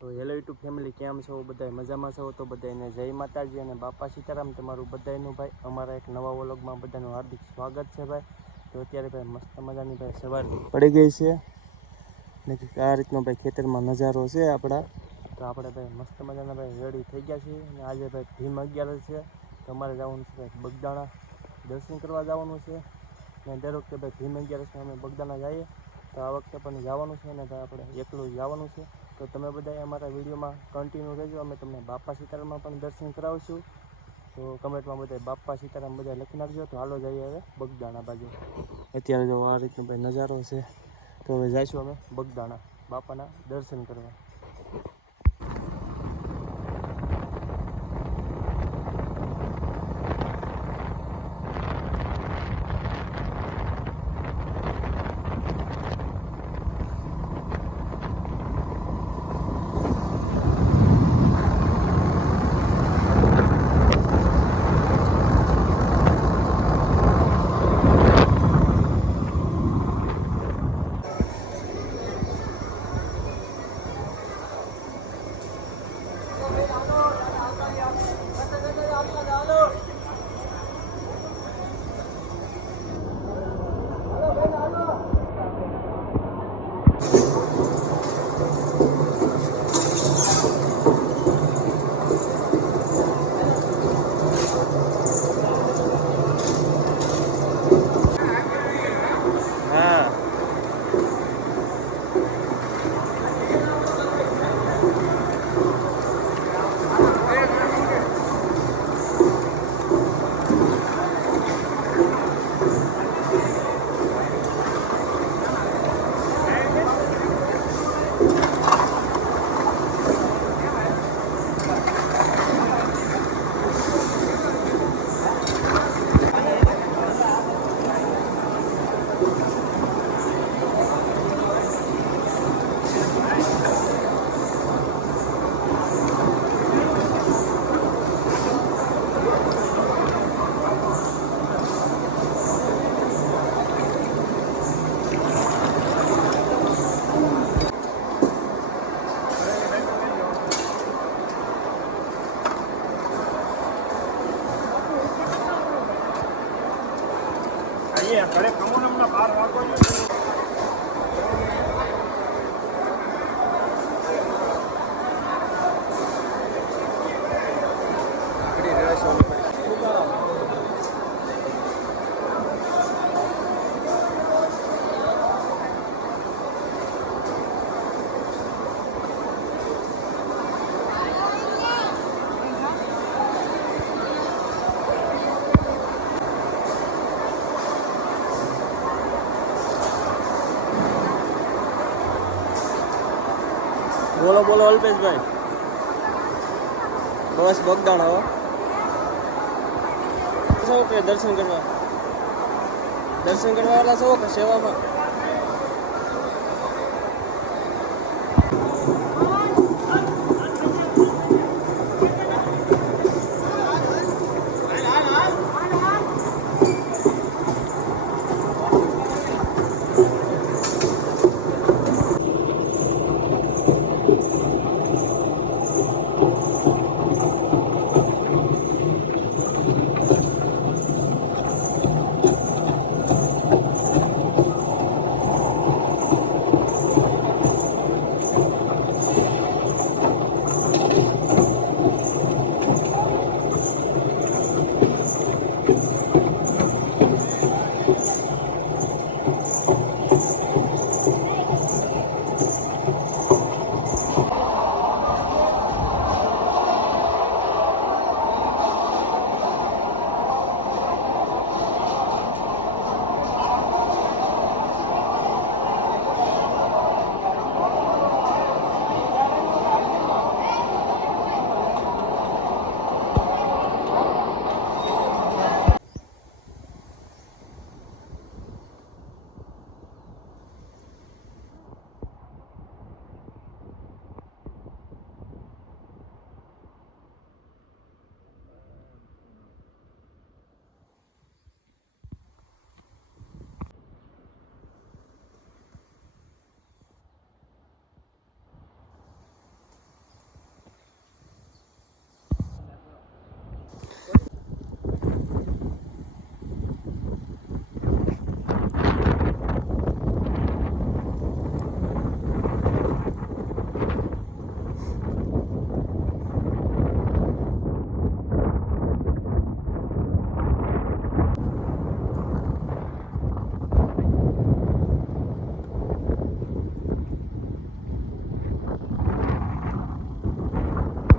તો hello YouTube family, કેમ છો બધાય? મજામાં છો? તો બધાને જય માતાજી અને બાપા સીતારામ. તમારું બધાયનું ભાઈ અમારા એક નવા વ્લોગમાં બધાનું હાર્દિક સ્વાગત છે ભાઈ. તો અત્યારે ભાઈ મસ્ત મજાની ભાઈ સવાર પડી ગઈ છે ને આ રીતનો ભાઈ ખેતરમાં નજારો છે આપણા. તો આપણે ભાઈ મસ્ત મજાના ભાઈ રેડી થઈ ગયા છીએ અને આજે ભાઈ ભીમ 11 છે. તો અમારે જવાનું છે ભાઈ બગદાણા દર્શન કરવા જવાનું છે. ને દર વખતે ભાઈ ભીમ 11 અમે બગદાણા જઈએ, તો આ વખતે પણ જવાનું છે ને ભાઈ આપણે એકલું જવાનું છે. તો તમે બધા અમારા વિડીયોમાં કન્ટિન્યુ રહેજો. અમે તમને બાપા સીતારામમાં પણ દર્શન કરાવશું. તો કમેન્ટમાં બધા બાપા સીતારામ બધા લખી નાખજો. તો હાલો જઈએ હવે બગદાણા બાજુ. અત્યારે જો આ રીતનો ભાઈ નજારો છે. તો હવે જઈશું અમે બગદાણા બાપાના દર્શન કરવા. ઘરે કમોનમના 12 વાગો બોલો બોલો અલ્પેશભાઈ. બસ બગદાણા હો. સૌ કે દર્શન કરવા વાળા સૌ કે સેવામાં?